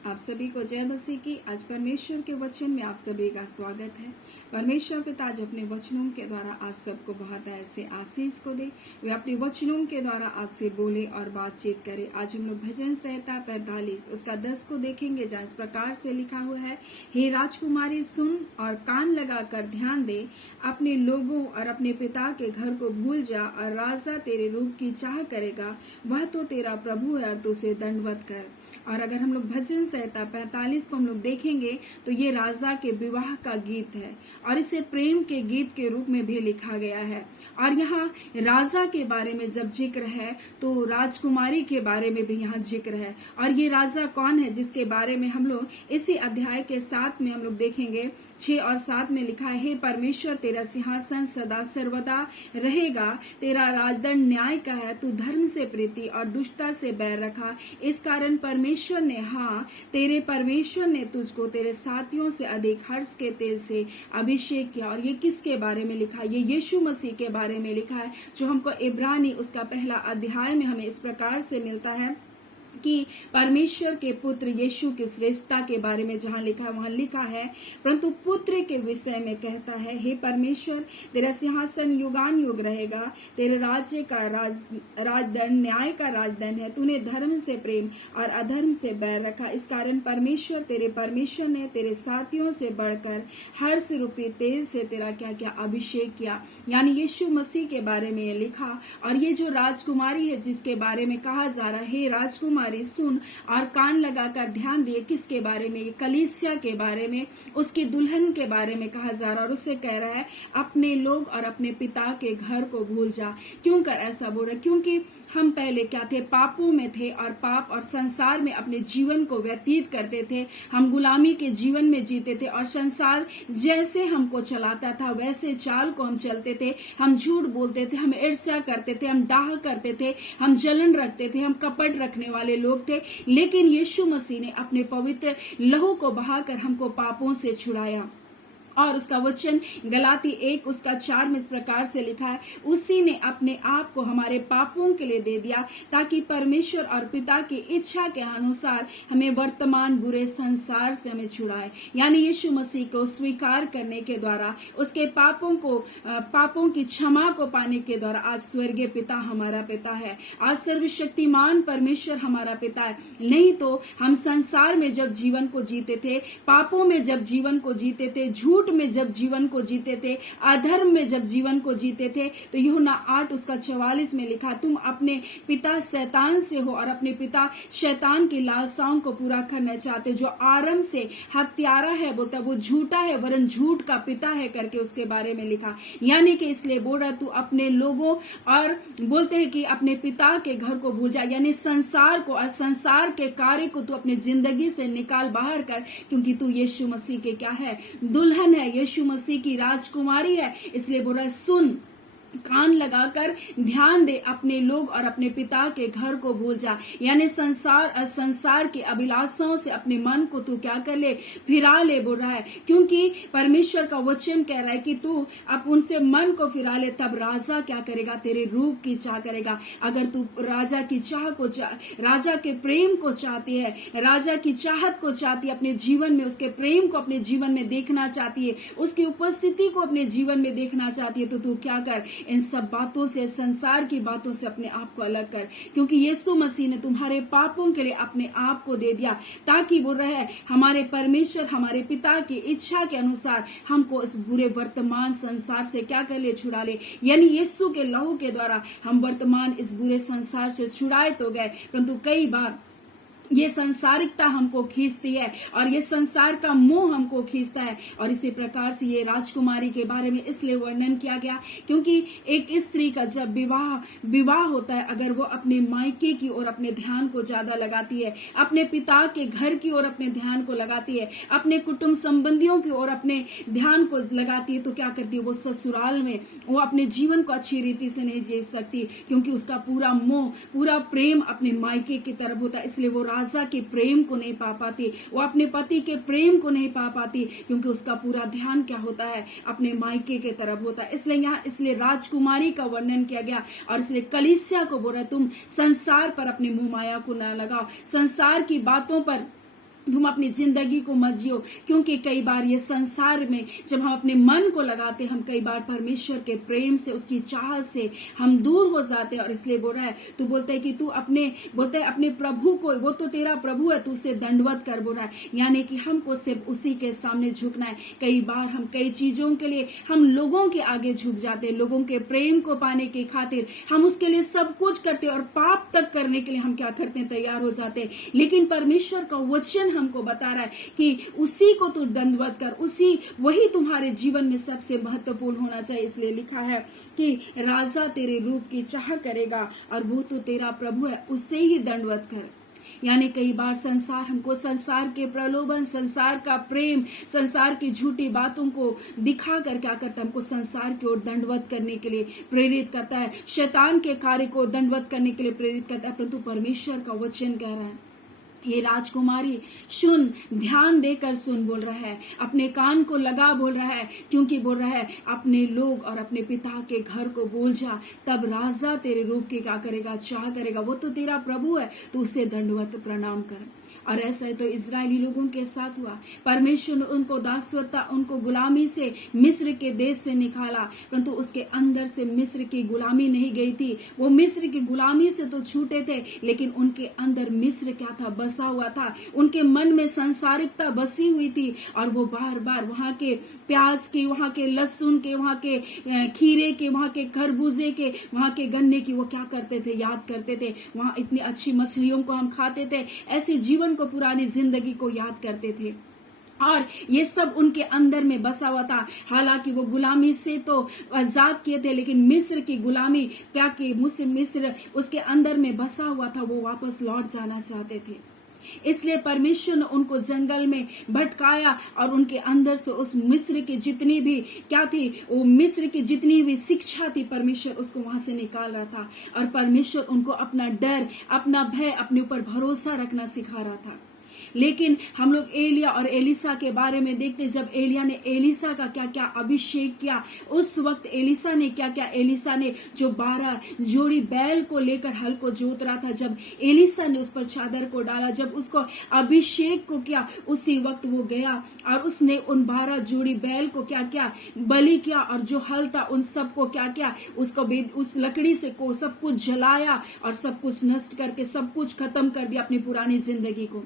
आप सभी को जय मसीह की। आज परमेश्वर के वचन में आप सभी का स्वागत है। परमेश्वर पिता आज अपने वचनों के द्वारा आप सबको बहुत ऐसे आशीष को दे, वे अपने वचनों के द्वारा आपसे बोले और बातचीत करे। आज हम लोग भजन संहिता 45 उसका 10 को देखेंगे, जहाँ इस प्रकार से लिखा हुआ है, हे राजकुमारी सुन और कान लगाकर ध्यान दे, अपने लोगों और अपने पिता के घर को भूल जा, और राजा तेरे रूप की चाह करेगा, वह तो तेरा प्रभु है और तू उसे दंडवत कर। और अगर हम लोग भजन संहिता 45 को हम लोग देखेंगे तो ये राजा के विवाह का गीत है और इसे प्रेम के गीत के रूप में भी लिखा गया है। और यहाँ राजा के बारे में जब जिक्र है तो राजकुमारी के बारे में भी यहाँ जिक्र है। और ये राजा कौन है जिसके बारे में हम लोग इसी अध्याय के 7 में हम लोग देखेंगे। 6 और 7 में लिखा है, हे परमेश्वर तेरा सिंहासन सदा सर्वदा रहेगा, तेरा राजदंड न्याय का है, तू धर्म से प्रीति और दुष्टता से बैर रखा। इस कारण परमेश्वर ने, हाँ तेरे परमेश्वर ने तुझको तेरे साथियों से अधिक हर्ष के तेल से अभिषेक किया। और ये किसके बारे में लिखा है? ये यीशु मसीह के बारे में लिखा है, जो हमको इब्रानी उसका पहला अध्याय में हमें इस प्रकार से मिलता है कि परमेश्वर के पुत्र यीशु की श्रेष्ठता के बारे में जहाँ लिखा है, वहाँ लिखा है, परंतु पुत्र के विषय में कहता है, हे परमेश्वर तेरा सिंहासन युगान युग रहेगा, तेरे राज्य का राजदंड न्याय का राजदंड है, तूने धर्म से प्रेम और अधर्म से बैर रखा। इस कारण परमेश्वर तेरे परमेश्वर ने तेरे साथियों से बढ़कर हर्ष रूपी तेल से तेरा क्या क्या अभिषेक किया। यानी यीशु मसीह के बारे में ये लिखा। और ये जो राजकुमारी है जिसके बारे में कहा जा रहा है, राजकुमारी सुन और कान लगाकर ध्यान दिए, किसके बारे में? ये कलीसिया के बारे में, उसकी दुल्हन के बारे में कहा जा रहा है। और उससे कह रहा है, अपने लोग और अपने पिता के घर को भूल जा। क्यों कर ऐसा बोल रहा है? क्योंकि हम पहले क्या थे? पापों में थे और पाप और संसार में अपने जीवन को व्यतीत करते थे। हम गुलामी के जीवन में जीते थे और संसार जैसे हमको चलाता था वैसे चाल को हम चलते थे। हम झूठ बोलते थे, हम ईर्ष्या करते थे, हम डाह करते थे, हम जलन रखते थे, हम कपट रखने वाले लोग थे। लेकिन यीशु मसीह ने अपने पवित्र लहू को बहाकर हमको पापों से छुड़ाया। और उसका वचन गलाती 1 उसका 4 में इस प्रकार से लिखा है, उसी ने अपने आप को हमारे पापों के लिए दे दिया, ताकि परमेश्वर और पिता की इच्छा के अनुसार हमें वर्तमान बुरे संसार से हमें छुड़ाए। यानी यीशु मसीह को स्वीकार करने के द्वारा, उसके पापों की क्षमा को पाने के द्वारा आज स्वर्गीय पिता हमारा पिता है, आज सर्वशक्तिमान परमेश्वर हमारा पिता है। नहीं तो हम संसार में जब जीवन को जीते थे, पापों में जब जीवन को जीते थे, झूठ में जब जीवन को जीते थे, अधर्म में जब जीवन को जीते थे, तो यूहन्ना 8 उसका 44 में लिखा, तुम अपने पिता शैतान से हो और अपने पिता शैतान की लालसाओं को पूरा करना चाहते हो, जो आरंभ से हत्यारा है, बोलता वो झूठा है, वरन झूठ का पिता है करके उसके बारे में लिखा। यानी कि इसलिए बोल रहा तू अपने लोगों और बोलते हैं कि अपने पिता के घर को भूल जा, यानी संसार को और संसार के कार्य को तू अपनी जिंदगी से निकाल बाहर कर, क्योंकि तू यीशु मसीह के क्या है? दुल्हन है, यीशु मसीह की राजकुमारी है। इसलिए बोल रहा है, सुन कान लगाकर ध्यान दे, अपने लोग और अपने पिता के घर को भूल जा। यानी संसार की अभिलाषाओं से अपने मन को तू क्या कर ले? फिरा ले, बोल रहा है। क्योंकि परमेश्वर का वचन कह रहा है कि तू अब उनसे मन को फिरा ले, तब राजा क्या करेगा? तेरे रूप की चाह करेगा। अगर तू राजा की राजा के प्रेम को चाहती है, राजा की चाहत को चाहती है, अपने जीवन में उसके प्रेम को अपने जीवन में देखना चाहती है, उसकी उपस्थिति को अपने जीवन में देखना चाहती है, तो तू क्या कर? इन सब बातों से, संसार की बातों से अपने आप को अलग कर। क्योंकि यीशु मसीह ने तुम्हारे पापों के लिए अपने आप को दे दिया, ताकि बोल रहे हैं हमारे परमेश्वर हमारे पिता की इच्छा के अनुसार हमको इस बुरे वर्तमान संसार से क्या कर ले? छुड़ा ले। यानी यीशु के लहू के द्वारा हम वर्तमान इस बुरे संसार से छुड़ाए तो गए, परंतु कई बार ये संसारिकता हमको खींचती है और ये संसार का मोह हमको खींचता है। और इसी प्रकार से ये राजकुमारी के बारे में इसलिए वर्णन किया गया, क्योंकि एक स्त्री का जब विवाह होता है, अगर वो अपने मायके की ओर अपने ध्यान को ज्यादा लगाती है, अपने पिता के घर की ओर अपने ध्यान को लगाती है, अपने कुटुंब संबंधियों की ओर अपने ध्यान को लगाती है, तो क्या करती है? वो ससुराल में वो अपने जीवन को अच्छी रीति से नहीं जी सकती, क्योंकि उसका पूरा मोह, पूरा प्रेम अपने मायके की तरफ होता है। इसलिए वो राजा के प्रेम को नहीं पा पाती, वो अपने पति के प्रेम को नहीं पा पाती, क्योंकि उसका पूरा ध्यान क्या होता है? अपने मायके के तरफ होता है। इसलिए राजकुमारी का वर्णन किया गया। और इसलिए कलीसिया को बोल रहा है, तुम संसार पर अपने मुंह माया को न लगाओ, संसार की बातों पर तुम अपनी जिंदगी को मत जियो, क्योंकि कई बार ये संसार में जब हम अपने मन को लगाते, हम कई बार परमेश्वर के प्रेम से, उसकी चाह से हम दूर हो जाते हैं। और इसलिए बोल रहा है, तू बोलता है कि तू अपने प्रभु को, वो तो तेरा प्रभु है, तू उसे दंडवत कर, बोल रहा है। यानी कि हमको सिर्फ उसी के सामने झुकना है। कई बार हम कई चीजों के लिए हम लोगों के आगे झुक जाते हैं, लोगों के प्रेम को पाने के खातिर हम उसके लिए सब कुछ करते हैं, और पाप तक करने के लिए हम क्या करते हैं, तैयार हो जाते हैं। लेकिन परमेश्वर का वचन हमको बता रहा है कि उसी को तू दंडवत कर, वही तुम्हारे जीवन में सबसे महत्वपूर्ण होना चाहिए। इसलिए लिखा है कि राजा तेरे रूप की चाह करेगा, और वो तो तेरा प्रभु है, उससे ही दंडवत कर। यानी कई बार संसार हमको संसार के प्रलोभन, संसार का प्रेम, संसार की झूठी बातों को दिखा कर क्या करता है, हमको संसार की ओर दंडवत करने के लिए प्रेरित करता है, शैतान के कार्य को दंडवत करने के लिए प्रेरित करता है। परंतु परमेश्वर का वचन कह रहा है, हे राजकुमारी सुन, ध्यान देकर सुन, बोल रहा है, अपने कान को लगा, बोल रहा है, क्योंकि बोल रहा है अपने लोग और अपने पिता के घर को भूल जा, तब राजा तेरे रूप की क्या करेगा, चाह करेगा। वो तो तेरा प्रभु है, तो उसे दंडवत प्रणाम कर। और ऐसा है तो इजरायली लोगों के साथ हुआ। परमेश्वर ने उनको दासवता, उनको गुलामी से, मिस्र के देश से निकाला, परंतु उसके अंदर से मिस्र की गुलामी नहीं गई थी। वो मिस्र की गुलामी से तो छूटे थे, लेकिन उनके अंदर मिस्र क्या था, बसा हुआ था। उनके मन में सांसारिकता बसी हुई थी, और वो बार बार वहां के प्याज के, वहां के लहसुन के, वहां के खीरे के, वहां के खरबूजे के, वहां के गन्ने की वो क्या करते थे, याद करते थे। वहां इतनी अच्छी मछलियों को हम खाते थे, ऐसे जीवन को, पुरानी जिंदगी को याद करते थे, और ये सब उनके अंदर में बसा हुआ था। हालांकि वो गुलामी से तो आजाद किए थे, लेकिन मिस्र की गुलामी क्या कि मिस्र उसके अंदर में बसा हुआ था, वो वापस लौट जाना चाहते थे। इसलिए परमेश्वर ने उनको जंगल में भटकाया, और उनके अंदर से उस मिस्र की जितनी भी क्या थी, वो मिस्र की जितनी भी शिक्षा थी, परमेश्वर उसको वहां से निकाल रहा था। और परमेश्वर उनको अपना डर, अपना भय, अपने ऊपर भरोसा रखना सिखा रहा था। लेकिन हम लोग एलिया और एलिसा के बारे में देखते, जब एलिया ने एलिसा का क्या क्या अभिषेक किया, उस वक्त एलिसा ने क्या क्या, एलिसा ने जो 12 जोड़ी बैल को लेकर हल को जोत रहा था, जब एलिसा ने उस पर चादर को डाला, जब उसको अभिषेक को किया, उसी वक्त वो गया और उसने उन 12 जोड़ी बैल को क्या क्या बलि किया, और जो हल था उन सबको क्या क्या, उसको उस लकड़ी से को सब कुछ जलाया, और सब कुछ नष्ट करके सब कुछ खत्म कर दिया, अपनी पुरानी जिंदगी को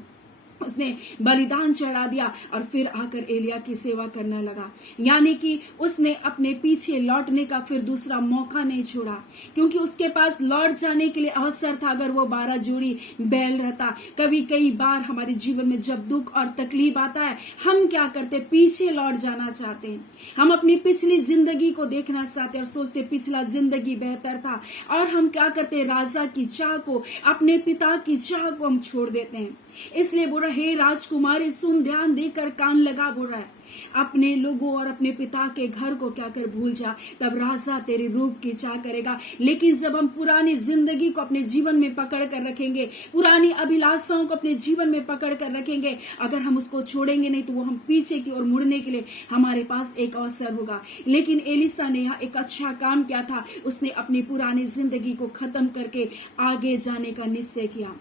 उसने बलिदान चढ़ा दिया, और फिर आकर एलिया की सेवा करने लगा। यानी कि उसने अपने पीछे लौटने का फिर दूसरा मौका नहीं छोड़ा, क्योंकि उसके पास लौट जाने के लिए अवसर था, अगर वो 12 जोड़ी बैल रहता। कई बार हमारे जीवन में जब दुख और तकलीफ आता है, हम क्या करते, पीछे लौट जाना चाहते हैं। हम अपनी पिछली जिंदगी को देखना चाहते और सोचते पिछला जिंदगी बेहतर था, और हम क्या करते, राजा की चाह को, अपने पिता की चाह को हम छोड़ देते हैं। इसलिए बोल रहा है, हे राजकुमारी सुन, ध्यान देकर कान लगा, बोल रहा है, अपने लोगों और अपने पिता के घर को क्या कर भूल जा, तब राजा तेरे रूप की चाह करेगा। लेकिन जब हम पुरानी जिंदगी को अपने जीवन में पकड़ कर रखेंगे, पुरानी अभिलाषाओं को अपने जीवन में पकड़ कर रखेंगे, अगर हम उसको छोड़ेंगे नहीं, तो वो हम पीछे की ओर मुड़ने के लिए हमारे पास एक अवसर होगा। लेकिन एलिसा ने यहाँ एक अच्छा काम किया था, उसने अपनी पुरानी जिंदगी को खत्म करके आगे जाने का निश्चय किया।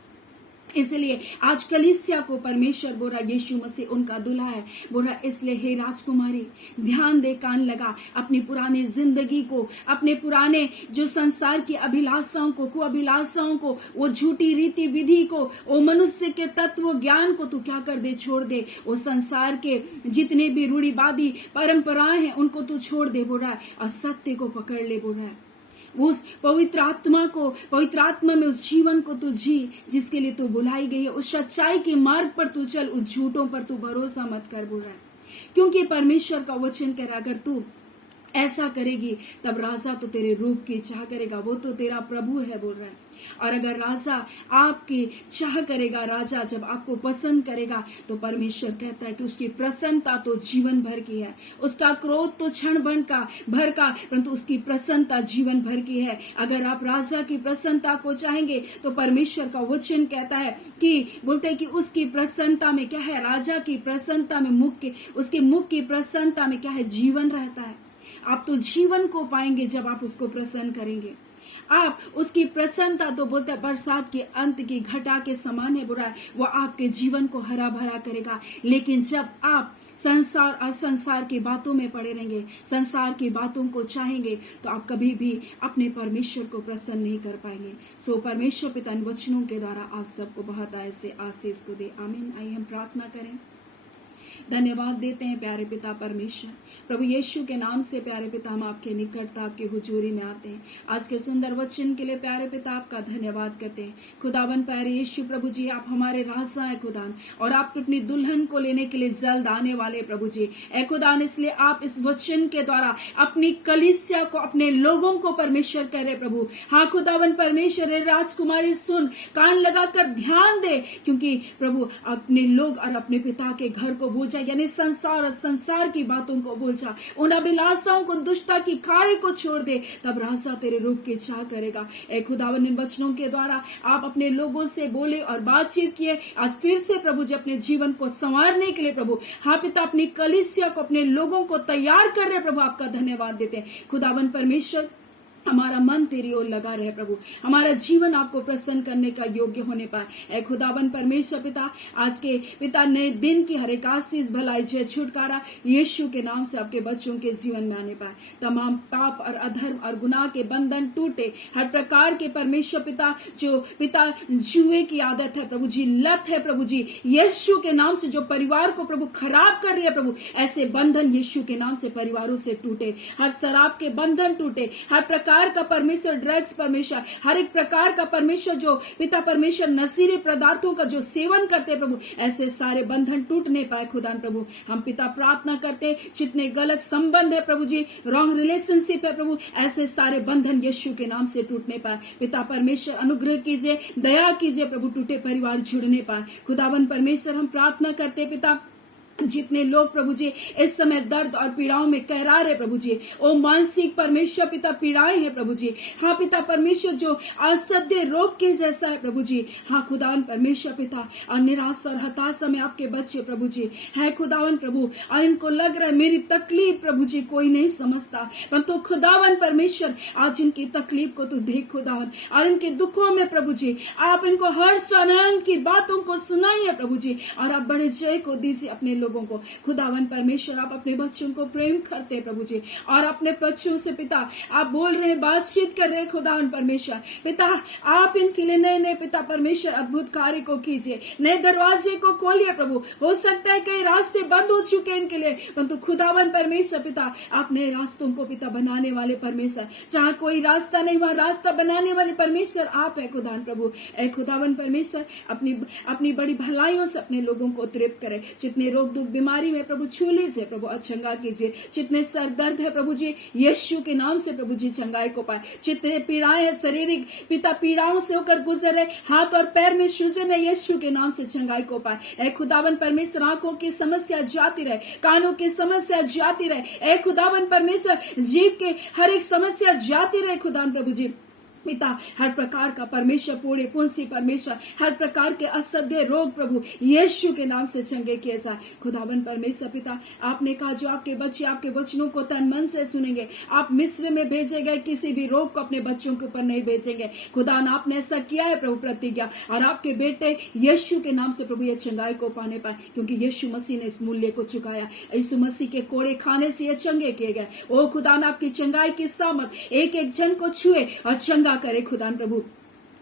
इसलिए आज कलीसिया को परमेश्वर बोला, यीशु मसीह उनका दूल्हा है, बोला इसलिए हे राजकुमारी ध्यान दे, कान लगा, अपनी पुरानी जिंदगी को, अपने पुराने जो संसार की अभिलाषाओं को, कुअभिलाषाओं को, वो झूठी रीति विधि को, वो मनुष्य के तत्व ज्ञान को तू क्या कर दे, छोड़ दे। वो संसार के जितने भी रूढ़िवादी परंपराएं हैं उनको तू छोड़ दे, बोल रहा है, और सत्य को पकड़ ले, बोल रहा है। उस पवित्र आत्मा में उस जीवन को तू जी जिसके लिए तू बुलाई गई है। उस सच्चाई के मार्ग पर तू चल, उस झूठों पर तू भरोसा मत कर, बोल रहा है। क्योंकि परमेश्वर का वचन कह रहा, अगर तू ऐसा करेगी तब राजा तो तेरे रूप की चाह करेगा, वो तो तेरा प्रभु है, बोल रहा है। और अगर राजा आपकी चाह करेगा, राजा जब आपको पसंद करेगा, तो परमेश्वर कहता है कि उसकी प्रसन्नता तो जीवन भर की है, उसका क्रोध तो क्षण भर का, परंतु उसकी प्रसन्नता जीवन भर की है। अगर आप राजा की प्रसन्नता को चाहेंगे, तो परमेश्वर का वचन कहता है कि बोलते हैं कि उसकी प्रसन्नता में क्या है, राजा की प्रसन्नता में उसके मुख की प्रसन्नता में क्या है, जीवन रहता है। आप तो जीवन को पाएंगे जब आप उसको प्रसन्न करेंगे। आप उसकी प्रसन्नता तो बोलते हैं बरसात के अंत की घटा के समान है बुरा है, वो आपके जीवन को हरा भरा करेगा। लेकिन जब आप संसार और संसार की बातों में पड़े रहेंगे, संसार की बातों को चाहेंगे, तो आप कभी भी अपने परमेश्वर को प्रसन्न नहीं कर पाएंगे। सो परमेश्वर पिता इन वचनों के द्वारा आप सबको बहुत ऐसे आशीष को दे। आमीन। आइए हम प्रार्थना करें। धन्यवाद देते हैं प्यारे पिता परमेश्वर, प्रभु यीशु के नाम से प्यारे पिता हम आपके निकटता, आपकी हुजूरी में आते हैं। आज के सुंदर वचन के लिए प्यारे पिता आपका धन्यवाद करते हैं। खुदावन प्यारे यीशु प्रभु जी, आप हमारे राजा है खुदान, और आप अपनी दुल्हन को लेने के लिए जल्द आने वाले प्रभु जी। ए खुदान, इसलिए आप इस वचन के द्वारा अपनी कलीसिया को, अपने लोगों को परमेश्वर कह रहे प्रभु। हाँ खुदावन परमेश्वर, राजकुमारी सुन, कान लगाकर ध्यान दे, क्योंकि प्रभु अपने लोग और अपने पिता के घर को भूल जा, यानी संसार और संसार की बातों को भूल जा, उन अभिलाषाओं को, दुष्टता की कार्य को छोड़ दे, तब राजा तेरे रूप की चाह करेगा। ए खुदावन, इन वचनों के द्वारा आप अपने लोगों से बोले और बातचीत किए। आज फिर से प्रभु जी अपने जीवन को संवारने के लिए प्रभु, हाँ पिता, अपनी कलीसिया को, अपने लोगों को तैयार कर रहे प्रभु, आपका धन्यवाद देते हैं। खुदावन परमेश्वर, हमारा मन तेरी ओर लगा रहे प्रभु, हमारा जीवन आपको प्रसन्न करने का योग्य होने पाए। ऐ खुदावन परमेश्वर पिता, आज के पिता नए दिन की हर एक आशीष, भलाई, जय, छुटकारा यीशु के नाम से आपके बच्चों के जीवन में आने पाए। तमाम पाप और अधर्म और गुनाह के बंधन टूटे। हर प्रकार के परमेश्वर पिता, जो पिता जुए की आदत है प्रभु जी, लत है प्रभु जी, यीशु के नाम से जो परिवार को प्रभु खराब कर रही है प्रभु, ऐसे बंधन यीशु के नाम से परिवारों से टूटे। हर शराब के बंधन टूटे। हर प्रकार का परमेश्वर ड्रग्स परमेश्वर, हर एक प्रकार का परमेश्वर जो पिता परमेश्वर नशीले पदार्थों का जो सेवन करते प्रभु, ऐसे सारे बंधन टूटने पाए खुदा प्रभु। हम पिता प्रार्थना करते, जितने गलत संबंध है प्रभु जी, रॉन्ग रिलेशनशिप है प्रभु, ऐसे सारे बंधन यीशु के नाम से टूटने पाए। पिता परमेश्वर अनुग्रह कीजिए, दया कीजिए प्रभु, टूटे परिवार जुड़ने पाए। खुदावन परमेश्वर हम प्रार्थना करते पिता, जितने लोग प्रभु जी इस समय दर्द और पीड़ाओं में कहरा रहे प्रभु जी, ओ मानसिक परमेश्वर पिता पीड़ाएं हैं प्रभु जी, हाँ पिता परमेश्वर जो असह्य रोग के जैसा है प्रभु जी, हाँ खुदावन परमेश्वर पिता, और निराशा और हताशा में आपके बच्चे प्रभु जी है खुदावन प्रभु, और इनको लग रहा है मेरी तकलीफ प्रभु जी कोई नहीं समझता, परंतु खुदावन परमेश्वर आज इनकी तकलीफ को तू देख खुदावन, और इनके दुखों में प्रभु जी आप इनको हर आनंद की बातों को सुनाइए प्रभु जी, और आप बड़े जय को दीजिए अपने लोगों को। खुदावन परमेश्वर, आप अपने बच्चों को प्रेम करते हैं प्रभु जी, और अपने बच्चों से पिता आप बोल रहे हैं, बातचीत कर रहे हैं खुदावन परमेश्वर पिता, आप इनके लिए नए नए पिता परमेश्वर अद्भुत कार्य को कीजिए, नए दरवाजे को खोलिए प्रभु। हो सकता है कई रास्ते बंद हो चुके हैं इनके लिए, परंतु खुदावन परमेश्वर पिता आप नए रास्तों को पिता बनाने वाले परमेश्वर, जहाँ कोई रास्ता नहीं वहाँ रास्ता बनाने वाले परमेश्वर आप है खुदावन प्रभु। ऐ खुदावन परमेश्वर, अपनी बड़ी भलाइयों से अपने लोगों को तृप्त करे। जितने रोग दुख बीमारी में प्रभु छू लीजिए प्रभु, और चंगा कीजिए। जितने सर दर्द है प्रभु जी यीशु के नाम से प्रभु जी चंगाई को पाए। जितने पीड़ाएं है शारीरिक पिता पीड़ाओं से होकर गुजरे, हाथ और पैर में सूजन है, यीशु के नाम से चंगाई को पाए। ऐ खुदावन परमेश्वर, आंखों की समस्या जाती रहे, कानों की समस्या जाती रहे। ऐ खुदावन परमेश्वर, जीव के हर एक समस्या जाती रहे खुदावन प्रभु जी पिता। हर प्रकार का परमेश्वर पूरे पुंसी परमेश्वर, हर प्रकार के असह्य रोग प्रभु यीशु के नाम से चंगे किए जाए। खुदावन परमेश्वर पिता, आपने कहा जो आपके बच्चे आपके वचनों को तन मन से सुनेंगे, आप मिस्र में भेजे गए किसी भी रोग को अपने बच्चों के ऊपर नहीं भेजेंगे। खुदा ने आपने ऐसा किया है प्रभु प्रतिज्ञा, और आपके बेटे यीशु के नाम से प्रभु ये चंगाई को पाने पाए, क्योंकि यीशु मसीह ने इस मूल्य को चुकाया। यीशु मसीह के कोड़े खाने से ये चंगे किए गए। ओ खुदा ने आपकी चंगाई की सामर्थ एक एक जन को छुए और चंगा करे खुदान प्रभु।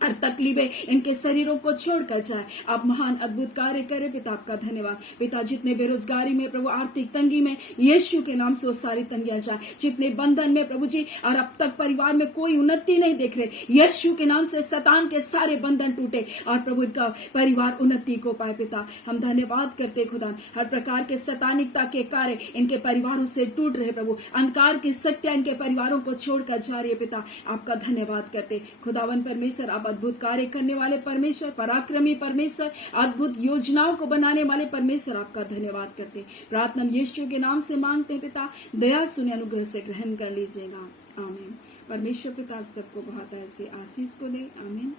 हर तकलीफें इनके शरीरों को छोड़कर जाए। आप महान अद्भुत कार्य करें पिता, आपका धन्यवाद पिता। जितने बेरोजगारी में प्रभु, आर्थिक तंगी में, यीशु के नाम से वो सारी तंगियां जाए। जितने बंधन में प्रभु जी, और अब तक परिवार में कोई उन्नति नहीं देख रहे, यीशु के नाम से शैतान के सारे बंधन टूटे, और प्रभु इनका परिवार उन्नति को पाए पिता। हम धन्यवाद करते खुदा, हर प्रकार के शैतानिकता के कार्य इनके परिवारों से टूट रहे प्रभु, अंधकार की शक्तियां इनके परिवारों को छोड़कर जा रही है पिता। आपका धन्यवाद करते खुदावन परमेश्वर, आप अद्भुत कार्य करने वाले परमेश्वर, पराक्रमी परमेश्वर, अद्भुत योजनाओं को बनाने वाले परमेश्वर, आपका धन्यवाद करते। प्रार्थना यीशु के नाम से मांगते हैं पिता, दया सुने, अनुग्रह से ग्रहण कर लीजिएगा। आमीन। परमेश्वर पिता आप सबको बहुत ऐसे आशीष को दे। आमीन।